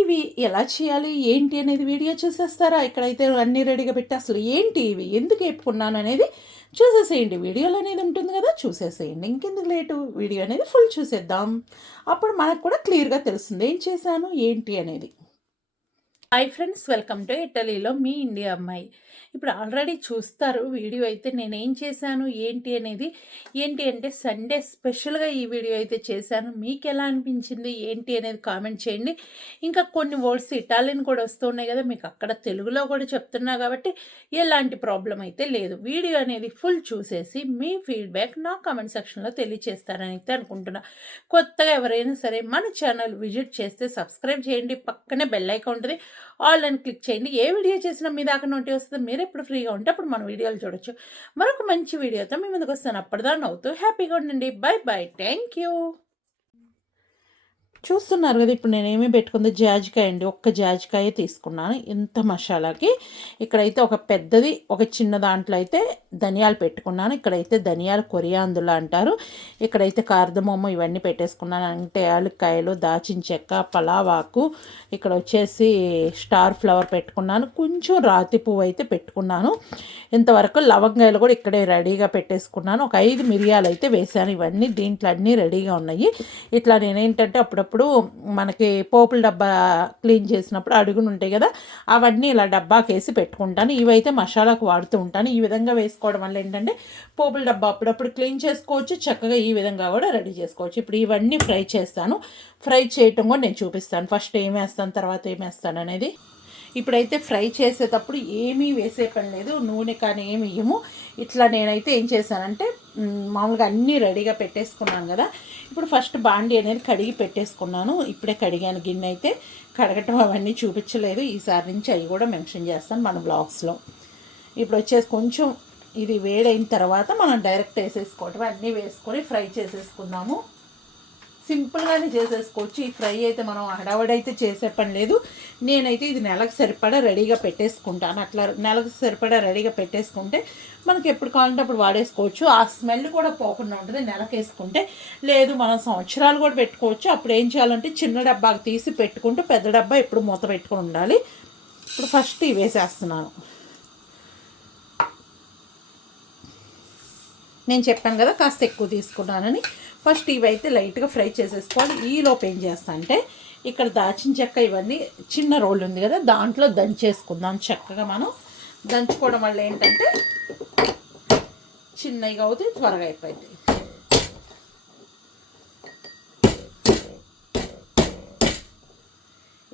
ఇవి ఎలా చేయాలి ఏంటి అనేది వీడియో చూసేస్తారా? ఇక్కడైతే అన్నీ రెడీగా పెట్టి అసలు ఏంటి ఇవి ఎందుకు వేపుకున్నాను అనేది చూసేసేయండి. వీడియోలో అనేది ఉంటుంది కదా, చూసేసేయండి. ఇంకెందుకు లేటు, వీడియో అనేది ఫుల్ చూసేద్దాం. అప్పుడు మనకు కూడా క్లియర్గా తెలుస్తుంది ఏం చేశాను ఏంటి అనేది. హాయ్ ఫ్రెండ్స్, వెల్కమ్ టు ఇటలీలో మీ ఇండియా అమ్మాయి. ఇప్పుడు ఆల్రెడీ చూస్తారు వీడియో అయితే నేనేం చేశాను ఏంటి అనేది. ఏంటి అంటే సండే స్పెషల్గా ఈ వీడియో అయితే చేశాను. మీకు ఎలా అనిపించింది ఏంటి అనేది కామెంట్ చేయండి. ఇంకా కొన్ని వర్డ్స్ ఇటాలియన్ కూడా వస్తున్నాయి కదా, మీకు అక్కడ తెలుగులో కూడా చెప్తున్నా కాబట్టి ఎలాంటి ప్రాబ్లం అయితే లేదు. వీడియో అనేది ఫుల్ చూసేసి మీ ఫీడ్బ్యాక్ నా కామెంట్ సెక్షన్లో తెలియచేస్తారని అయితే అనుకుంటున్నా. కొత్తగా ఎవరైనా సరే మన ఛానల్ విజిట్ చేస్తే సబ్స్క్రైబ్ చేయండి. పక్కనే బెల్ ఐకాన్ ఉంటుంది, ఆల్ అని క్లిక్ చేయండి. ఏ వీడియో చేసినా మీ దాకా నోటి వస్తుంది. మీరు ఎప్పుడు ఫ్రీగా ఉంటే అప్పుడు మన వీడియోలు చూడొచ్చు. మరొక మంచి వీడియోతో మీ ముందుకు వస్తాను. అప్పటిదా నవ్వుతూ హ్యాపీగా ఉండండి. By by, thank you. చూస్తున్నారు కదా, ఇప్పుడు నేనేమి పెట్టుకుంది జాజికాయ అండి. ఒక్క జాజికాయ తీసుకున్నాను ఇంత మసాలాకి. ఇక్కడైతే ఒక పెద్దది, ఒక చిన్న దాంట్లో అయితే ధనియాలు పెట్టుకున్నాను. ఇక్కడైతే ధనియాలు కొరియాందులు అంటారు. ఇక్కడైతే కార్దమోమ ఇవన్నీ పెట్టేసుకున్నాను. అంటే యాలక్కాయలు, దాచిన చెక్క, పలావాకు, ఇక్కడ వచ్చేసి స్టార్ ఫ్లవర్ పెట్టుకున్నాను. కొంచెం రాతి పువ్వు అయితే పెట్టుకున్నాను. ఇంతవరకు లవంగాయలు కూడా ఇక్కడే రెడీగా పెట్టేసుకున్నాను. ఒక 5 మిరియాలు అయితే వేసాను. ఇవన్నీ దీంట్లో అన్నీ రెడీగా ఉన్నాయి. ఇట్లా నేనేంటంటే అప్పుడప్పుడు మనకి పోపుల డబ్బా క్లీన్ చేసినప్పుడు అడుగును ఉంటాయి కదా, అవన్నీ ఇలా డబ్బాకేసి పెట్టుకుంటాను. ఇవైతే మసాలాకు వాడుతూ ఉంటాను. ఈ విధంగా వేసుకోవడం వల్ల ఏంటంటే పోపుల డబ్బా అప్పుడప్పుడు క్లీన్ చేసుకోవచ్చు, చక్కగా ఈ విధంగా కూడా రెడీ చేసుకోవచ్చు. ఇప్పుడు ఇవన్నీ ఫ్రై చేస్తాను. ఫ్రై చేయటం కూడా నేను చూపిస్తాను. ఫస్ట్ ఏం వేస్తాను, తర్వాత ఏం వేస్తాను అనేది. ఇప్పుడైతే ఫ్రై చేసేటప్పుడు ఏమీ వేసే పని లేదు, నూనె కానీ ఏమి ఇయ్యము. ఇట్లా నేనైతే ఏం చేశానంటే మామూలుగా అన్నీ రెడీగా పెట్టేసుకున్నాను కదా. ఇప్పుడు ఫస్ట్ బాండి అనేది కడిగి పెట్టేసుకున్నాను. ఇప్పుడే కడిగాను గిన్నె అయితే. కడగటం అవన్నీ చూపించలేదు, ఈసారి నుంచి అవి కూడా మెన్షన్ చేస్తాను మన బ్లాగ్స్లో. ఇప్పుడు వచ్చేసి కొంచెం ఇది వేడైన తర్వాత మనం డైరెక్ట్ వేసేసుకోవటం, అన్నీ వేసుకొని ఫ్రై చేసేసుకుందాము. సింపుల్గానే చేసేసుకోవచ్చు. ఈ ఫ్రై అయితే మనం హడావడైతే చేసే పని లేదు. నేనైతే ఇది నెలకు సరిపడా రెడీగా పెట్టేసుకుంటాను. అట్లా నెలకు సరిపడా రెడీగా పెట్టేసుకుంటే మనకి ఎప్పుడు కావాలంటే అప్పుడు వాడేసుకోవచ్చు. ఆ స్మెల్ కూడా పోకుండా ఉంటుంది నెలకు వేసుకుంటే. లేదు మనం సంవత్సరాలు కూడా పెట్టుకోవచ్చు. అప్పుడు ఏం చేయాలంటే చిన్న డబ్బాకి తీసి పెట్టుకుంటూ పెద్ద డబ్బా ఎప్పుడు మూత పెట్టుకుని ఉండాలి. ఇప్పుడు ఫస్ట్ ఇవి వేసేస్తున్నాను. నేను చెప్పాను కదా కాస్త ఎక్కువ తీసుకున్నానని. ఫస్ట్ ఇవైతే లైట్గా ఫ్రై చేసేసుకోవాలి. ఈలోపు ఏం చేస్తా అంటే ఇక్కడ దాచిన చెక్క ఇవన్నీ చిన్న రోల్ ఉంది కదా, దాంట్లో దంచేసుకుందాం. చక్కగా మనం దంచుకోవడం వల్ల ఏంటంటే చిన్నగా అవుతుంది, త్వరగా అయిపోయింది.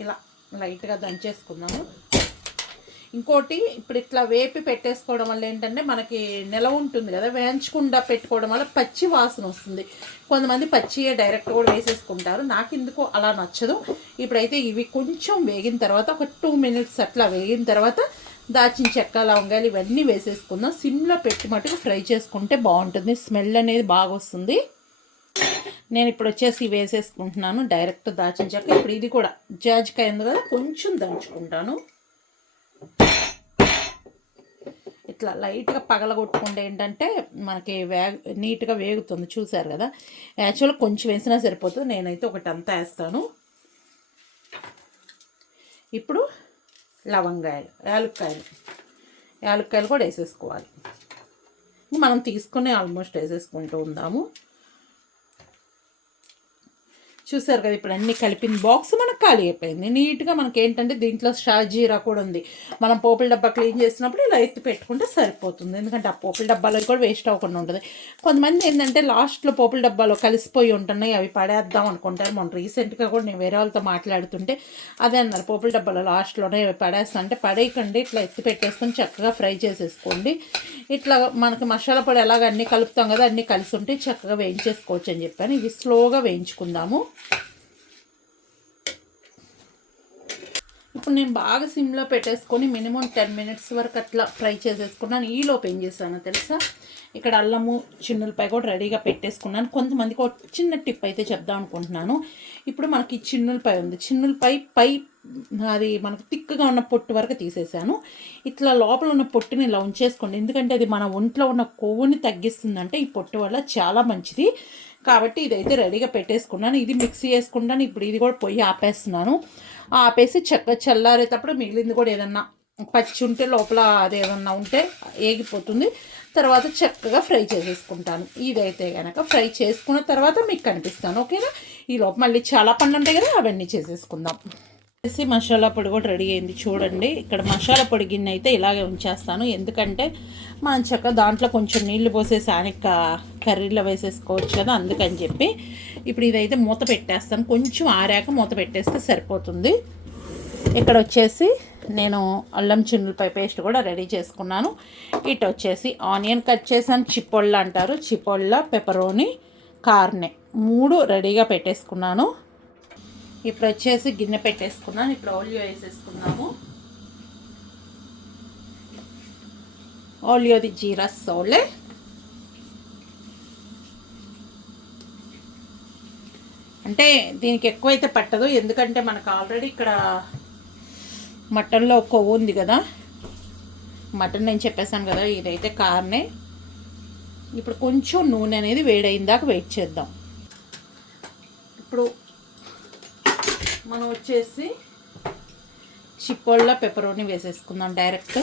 ఇలా లైట్గా దంచేసుకుందాము. ఇంకోటి, ఇప్పుడు ఇట్లా వేపి పెట్టేసుకోవడం వల్ల ఏంటంటే మనకి నిలవ ఉంటుంది కదా, వేయించకుండా పెట్టుకోవడం వల్ల పచ్చి వాసన వస్తుంది. కొంతమంది పచ్చియే డైరెక్ట్ కూడా వేసేసుకుంటారు. నాకు ఎందుకో అలా నచ్చదు. ఇప్పుడైతే ఇవి కొంచెం వేగిన తర్వాత ఒక 2 మినిట్స్ అట్లా వేగిన తర్వాత దాచిన చెక్క, లవంగాయలు ఇవన్నీ వేసేసుకుందాం. సిమ్లో పెట్టి మటుకు ఫ్రై చేసుకుంటే బాగుంటుంది, స్మెల్ అనేది బాగా వస్తుంది. నేను ఇప్పుడు వచ్చేసి వేసేసుకుంటున్నాను డైరెక్ట్ దాచిన చెక్క. ఇప్పుడు ఇది కూడా జాజికాయ ఉంది కదా, కొంచెం దంచుకుంటాను. ఇట్లా లైట్గా పగలగొట్టుకుంటే ఏంటంటే మనకి నీట్గా వేగుతుంది. చూసారు కదా, యాక్చువల్గా కొంచెం వేసినా సరిపోతుంది. నేనైతే ఒకటి అంతా వేస్తాను. ఇప్పుడు లవంగాయలు, యాలక్కాయలు కూడా వేసేసుకోవాలి. మనం తీసుకుని ఆల్మోస్ట్ వేసేసుకుంటూ ఉందాము. చూసారు కదా, ఇప్పుడు అన్నీ కలిపిన బాక్స్ మనకు ఖాళీ అయిపోయింది. నీట్గా మనకి ఏంటంటే దీంట్లో షాజీరా కూడా ఉంది. మనం పోపుల డబ్బా క్లీన్ చేసినప్పుడు ఇలా ఎత్తి పెట్టుకుంటే సరిపోతుంది. ఎందుకంటే ఆ పోపుల డబ్బాలో కూడా వేస్ట్ అవ్వకుండా ఉంటుంది. కొంతమంది ఏంటంటే లాస్ట్లో పోపుల డబ్బాలో కలిసిపోయి ఉంటున్నాయి, అవి పడేద్దాం అనుకుంటారు. మొన్న రీసెంట్గా కూడా నేను వేరే వాళ్ళతో మాట్లాడుతుంటే అదే అన్నారు, పోపుల డబ్బాలో లాస్ట్లోనే పడేస్తా అంటే పడేయకండి, ఇట్లా ఎత్తి పెట్టేసుకొని చక్కగా ఫ్రై చేసేసుకోండి. ఇట్లా మనకి మసాలా పొడి ఎలాగ అన్నీ కలుపుతాం కదా, అన్నీ కలిసి ఉంటే చక్కగా వేయించేసుకోవచ్చు అని చెప్పాను. ఇవి స్లోగా వేయించుకుందాము. ఇప్పుడు నేను బాగా సిమ్లో పెట్టేసుకొని మినిమం 10 మినిట్స్ వరకు అట్లా ఫ్రై చేసేసుకున్నాను. ఈలోపు ఏం చేశానో తెలుసా, ఇక్కడ అల్లము, చిన్నులపాయ కూడా రెడీగా పెట్టేసుకున్నాను. కొంతమందికి ఒక చిన్న టిప్ అయితే చెప్దాం అనుకుంటున్నాను. ఇప్పుడు మనకి చిన్నులపాయ ఉంది, చిన్నులపాయ పై అది మనకు తిక్కుగా ఉన్న పొట్టు వరకు తీసేసాను. ఇట్లా లోపల ఉన్న పొట్టుని ఇలా ఉంచేసుకోండి, ఎందుకంటే అది మన ఒంట్లో ఉన్న కొవ్వుని తగ్గిస్తుందంటే ఈ పొట్టు వల్ల చాలా మంచిది. కాబట్టి ఇదైతే రెడీగా పెట్టేసుకున్నాను. ఇది మిక్సీ వేసుకుంటాను. ఇప్పుడు ఇది కూడా పొయ్యి ఆపేస్తున్నాను. ఆపేసి చల్లారేటప్పుడు మిగిలింది కూడా ఏదన్నా పచ్చి ఉంటే లోపల అదేదన్నా ఉంటే ఏగిపోతుంది. తర్వాత చక్కగా ఫ్రై చేసేసుకుంటాను. ఇదైతే కనుక ఫ్రై చేసుకున్న తర్వాత మీకు కనిపిస్తాను. ఓకేనా? ఈ లోపు మళ్ళీ చాలా పనులు ఉంటాయి కదా, అవన్నీ చేసేసుకుందాం. మసాలా పొడి కూడా రెడీ అయింది చూడండి. ఇక్కడ మసాలా పొడి గిన్నె అయితే ఇలాగే ఉంచేస్తాను. ఎందుకంటే మనం చక్కగా దాంట్లో కొంచెం నీళ్లు పోసేసి ఆనిక కర్రీలో వేసేసుకోవచ్చు కదా, అందుకని చెప్పి ఇప్పుడు ఇదైతే మూత పెట్టేస్తాను. కొంచెం ఆరాక మూత పెట్టేస్తే సరిపోతుంది. ఇక్కడ వచ్చేసి నేను అల్లం చిన్నులపై పేస్ట్ కూడా రెడీ చేసుకున్నాను. ఇటు వచ్చేసి ఆనియన్ కట్ చేసాను. చిపోళ్ళ అంటారు, చిపోళ్ళ, పెపరోని, కార్నే 3 రెడీగా పెట్టేసుకున్నాను. ఇప్పుడు వచ్చేసి గిన్నె పెట్టేసుకున్నాను. ఇప్పుడు ఆలియో వేసేసుకున్నాము. ఆలియోది జీరా సోలే, అంటే దీనికి ఎక్కువైతే పట్టదు, ఎందుకంటే మనకు ఆల్రెడీ ఇక్కడ మటన్లో కొవ్వు ఉంది కదా. మటన్ నేను చెప్పేసాను కదా, ఇదైతే కార్నే. ఇప్పుడు కొంచెం నూనె అనేది వేడైందాక వెయిట్ చేద్దాం. ఇప్పుడు మనం వచ్చేసి చిపోళ్ళ పెపరోని వేసేసుకుందాం డైరెక్ట్.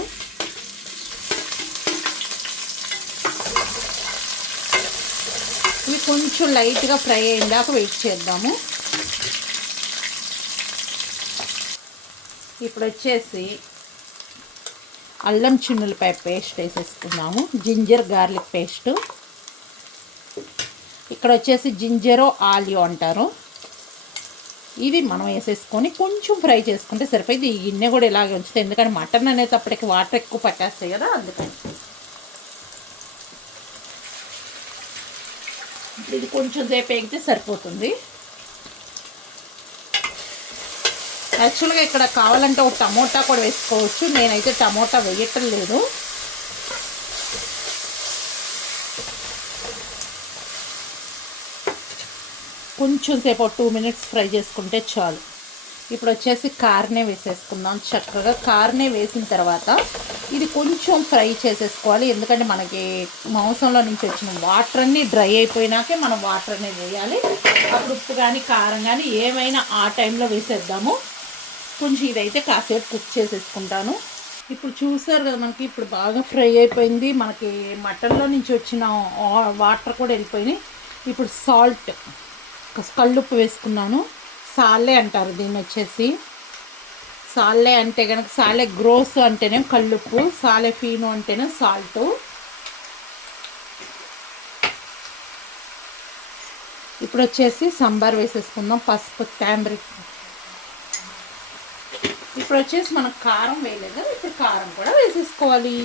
ఇవి కొంచెం లైట్గా ఫ్రై అయ్యేదాకా వెయిట్ చేద్దాము. ఇప్పుడు వచ్చేసి అల్లం చిన్నులపై పేస్ట్ వేసేసుకున్నాము. Ginger garlic paste. ఇక్కడ వచ్చేసి జింజరో ఆలియో అంటారు. ఇది మనం వేసేసుకొని కొంచెం ఫ్రై చేసుకుంటే సరిపోయింది. ఈ గిన్నె కూడా ఇలాగే ఉంచుతాయి, ఎందుకంటే మటన్ అనేటప్పటికి వాటర్ ఎక్కువ పట్టేస్తాయి కదా, అందుకని. ఇది కొంచెం సేపు వేగితే సరిపోతుంది. యాక్చువల్గా ఇక్కడ కావాలంటే ఒక టమోటా కూడా వేసుకోవచ్చు. నేనైతే టమోటా వేయటం లేదు. కొంచెం సేపు 2 మినిట్స్ ఫ్రై చేసుకుంటే చాలు. ఇప్పుడు వచ్చేసి కార్నే వేసేసుకుందాం. చక్కగా కార్నే వేసిన తర్వాత ఇది కొంచెం ఫ్రై చేసేసుకోవాలి, ఎందుకంటే మనకి మాంసంలో నుంచి వచ్చిన వాటర్ అన్నీ డ్రై అయిపోయినాకే మనం వాటర్ అనేది వేయాలి. అప్పుడు ఉప్పు కానీ కారం కానీ ఏమైనా ఆ టైంలో వేసేద్దాము. కొంచెం ఇదైతే కాసేపు కుక్ చేసేసుకుంటాను. ఇప్పుడు చూసారు కదా, మనకి ఇప్పుడు బాగా ఫ్రై అయిపోయింది. మనకి మటన్లో నుంచి వచ్చిన వాటర్ కూడా వెళ్ళిపోయినాయి. ఇప్పుడు సాల్ట్, కల్లుప్పు వేసుకున్నాను. సాలే అంటారు దీన్ని వచ్చేసి. సాలే అంటే కనుక, సాలే గ్రోస్ అంటేనే కల్లుప్పు, సాలే ఫీను అంటేనే సాల్ట్. ఇప్పుడు వచ్చేసి సాంబార్ వేసేసుకుందాం. పసుపు, టామరిక్. ఇప్పుడు వచ్చేసి మనం కారం వేయలేదు, ఇప్పుడు కారం కూడా వేసేసుకోవాలి.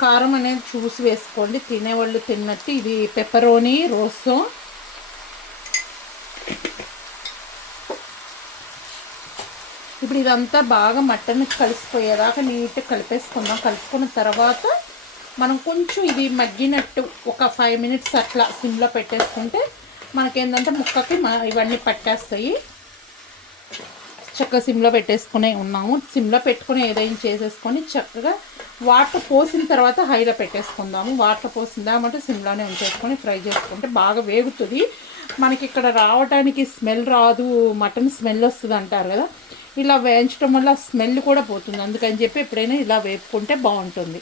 కారం అనేది చూసి వేసుకోండి, తినేవాళ్ళు తిన్నట్టు. ఇది పెపరోని రోసో. ఇప్పుడు ఇదంతా బాగా మటన్ కలిసిపోయేదాకా నీట్గా కలిపేసుకుందాం. కలుపుకున్న తర్వాత మనం కొంచెం ఇది మగ్గినట్టు ఒక 5 మినిట్స్ అట్లా సిమ్లో పెట్టేసుకుంటే మనకేంటంటే ముక్కకి ఇవన్నీ పట్టేస్తాయి. చక్కగా సిమ్లో పెట్టేసుకునే ఉన్నాము. సిమ్లో పెట్టుకుని ఏదైనా చేసేసుకొని చక్కగా వాటర్ పోసిన తర్వాత హైలో పెట్టేసుకుందాము. వాటర్ పోసిందామంటే సిమ్లోనే ఉంచేసుకొని ఫ్రై చేసుకుంటే బాగా వేగుతుంది. మనకి ఇక్కడ రావడానికి స్మెల్ రాదు, మటన్ స్మెల్ వస్తుంది అంటారు కదా. ఇలా వేయించడం వల్ల స్మెల్ కూడా పోతుంది, అందుకని చెప్పి ఎప్పుడైనా ఇలా వేపుకుంటే బాగుంటుంది.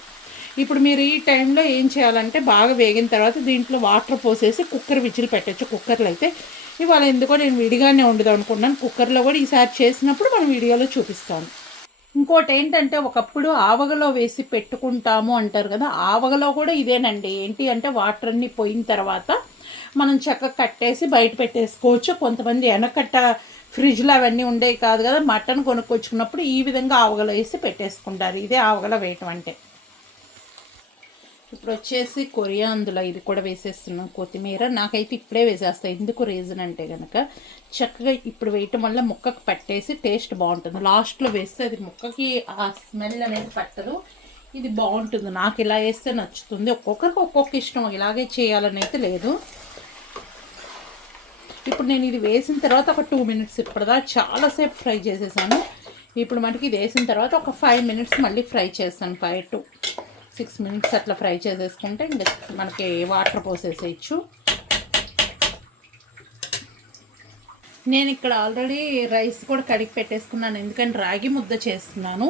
ఇప్పుడు మీరు ఈ టైంలో ఏం చేయాలంటే బాగా వేగిన తర్వాత దీంట్లో వాటర్ పోసేసి కుక్కర్ విజిల్ పెట్టచ్చు. కుక్కర్లో అయితే ఇవాళ ఎందుకో నేను విడిగానే ఉండదు అనుకున్నాను. కుక్కర్లో కూడా ఈసారి చేసినప్పుడు మనం వీడియోలో చూపిస్తాను. ఇంకోటి ఏంటంటే, ఒకప్పుడు ఆవగలో వేసి పెట్టుకుంటాము అంటారు కదా, ఆవగలో కూడా ఇదేనండి. ఏంటి అంటే వాటర్ అన్నీ పోయిన తర్వాత మనం చక్కగా కట్టేసి బయట పెట్టేసుకోవచ్చు. కొంతమంది వెనకట్ట ఫ్రిడ్జ్లో అవన్నీ ఉండేవి కాదు కదా, మటన్ కొనుక్కొచ్చుకున్నప్పుడు ఈ విధంగా ఆవగలో వేసి పెట్టేసుకుంటారు. ఇదే ఆవగలో వేయటం అంటే. ఇప్పుడు వచ్చేసి కొరియాందుల ఇది కూడా వేసేస్తున్నాం. కొత్తిమీర నాకైతే ఇప్పుడే వేసేస్తాను. ఎందుకు రీజన్ అంటే కనుక చక్కగా ఇప్పుడు వేయటం వల్ల ముక్కకు పట్టేసి టేస్ట్ బాగుంటుంది. లాస్ట్లో వేస్తే అది ముక్కకి ఆ స్మెల్ అనేది పట్టదు. ఇది బాగుంటుంది. నాకు ఇలా వేస్తే నచ్చుతుంది. ఒక్కొక్కరికి ఒక్కొక్క ఇష్టం, ఇలాగే చేయాలని అయితే లేదు. ఇప్పుడు నేను ఇది వేసిన తర్వాత ఒక 2 మినిట్స్ ఇప్పటిదా చాలాసేపు ఫ్రై చేసేసాను. ఇప్పుడు మనకి ఇది వేసిన తర్వాత ఒక 5 మినిట్స్ మళ్ళీ ఫ్రై చేస్తాను. 5 to 6 మినిట్స్ అట్లా ఫ్రై చేసేసుకుంటే ఇంకా మనకి వాటర్ పోసేసేయచ్చు. నేను ఇక్కడ ఆల్రెడీ రైస్ కూడా కడిగి పెట్టేసుకున్నాను, ఎందుకంటే రాగి ముద్ద చేస్తున్నాను.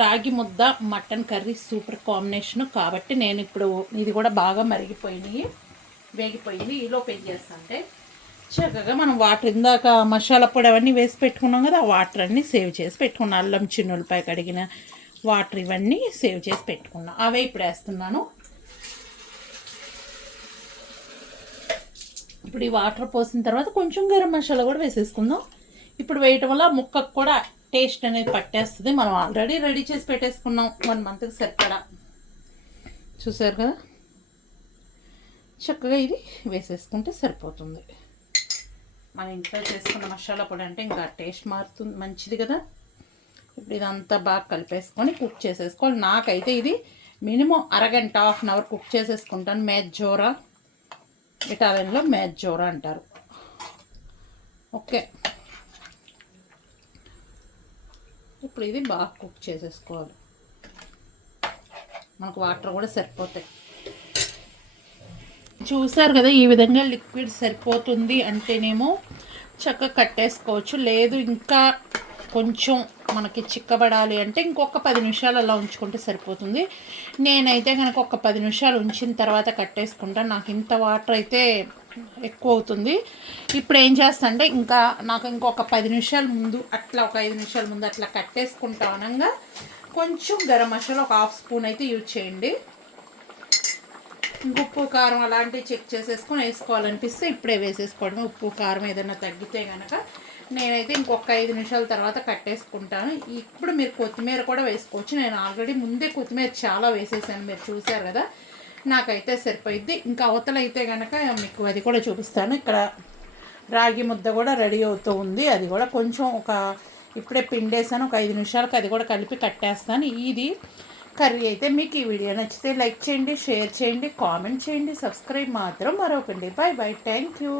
రాగి ముద్ద మటన్ కర్రీ సూపర్ కాంబినేషను కాబట్టి నేను ఇప్పుడు ఇది కూడా బాగా వేగిపోయింది. ఈలోపు ఏం చేస్తానంటే చక్కగా మనం వాటర్ ఇందాక మసాలా పొడి అవన్నీ వేసి పెట్టుకున్నాం కదా, ఆ వాటర్ అన్నీ సేవ్ చేసి పెట్టుకున్నాను. అల్లం చిన్నులపై కడిగిన వాటర్ ఇవన్నీ సేవ్ చేసి పెట్టుకున్నాను. అవే ఇప్పుడు వేస్తున్నాను. ఇప్పుడు ఈ వాటర్ పోసిన తర్వాత కొంచెం గరం మసాలా కూడా వేసేసుకుందాం. ఇప్పుడు వేయటం వల్ల ముక్కకు కూడా టేస్ట్ అనేది పట్టేస్తుంది. మనం ఆల్రెడీ రెడీ చేసి పెట్టేసుకున్నాం 1 మంత్కి సరిపడా. చూసారు కదా, చక్కగా ఇది వేసేసుకుంటే సరిపోతుంది. మన ఇంట్లో చేసుకున్న మసాలా పొడి అంటే ఇంకా టేస్ట్ మారుతుంది, మంచిది కదా. ఇప్పుడు ఇదంతా బాగా కలిపేసుకొని కుక్ చేసేసుకోవాలి. నాకైతే ఇది మినిమం అరగంట 1/2 అవర్ కుక్ చేసేసుకుంటాను. మేజ్జోరా, ఇటాలియన్లో మేజ్జోరా అంటారు. ఓకే, ఇప్పుడు ఇది బాగా కుక్ చేసేసుకోవాలి. మనకు వాటర్ కూడా సరిపోతాయి. చూసారు కదా, ఈ విధంగా లిక్విడ్ సరిపోతుంది అంటేనేమో చక్కగా కట్టేసుకోవచ్చు. లేదు ఇంకా కొంచెం మనకి చిక్కబడాలి అంటే ఇంకొక 10 నిమిషాలు అలా ఉంచుకుంటే సరిపోతుంది. నేనైతే కనుక ఒక 10 నిమిషాలు ఉంచిన తర్వాత కట్టేసుకుంటాను. నాకు ఇంత వాటర్ అయితే ఎక్కువ అవుతుంది. ఇప్పుడు ఏం చేస్తా అంటే ఇంకా నాకు ఇంకొక 10 నిమిషాల ముందు అట్లా, ఒక 5 నిమిషాల ముందు అట్లా కట్టేసుకుంటా అనగా కొంచెం గరం మసాలా ఒక 1/2 స్పూన్ అయితే యూజ్ చేయండి. ఉప్పు కారం అలాంటివి చెక్ చేసేసుకొని వేసుకోవాలనిపిస్తే ఇప్పుడే వేసేసుకోవడం. ఉప్పు కారం ఏదైనా తగ్గితే కనుక నేనైతే ఇంకొక 5 నిమిషాల తర్వాత కట్టేసుకుంటాను. ఇప్పుడు మీరు కొత్తిమీర కూడా వేసుకోవచ్చు. నేను ఆల్రెడీ ముందే కొత్తిమీర చాలా వేసేసాను, మీరు చూసారు కదా. నాకైతే సరిపోయిద్ది. ఇంకా అవతల అయితే కనుక మీకు అది కూడా చూపిస్తాను. ఇక్కడ రాగి ముద్ద కూడా రెడీ అవుతూ ఉంది. అది కూడా కొంచెం ఇప్పుడే పిండేసాను, ఒక 5 నిమిషాలకు అది కూడా కలిపి కట్టేస్తాను. ఇది కర్రీ అయితే మీకు ఈ వీడియో నచ్చితే లైక్ చేయండి, షేర్ చేయండి, కామెంట్ చేయండి, సబ్స్క్రైబ్ మాత్రం మరొకండి. Bye bye, thank you.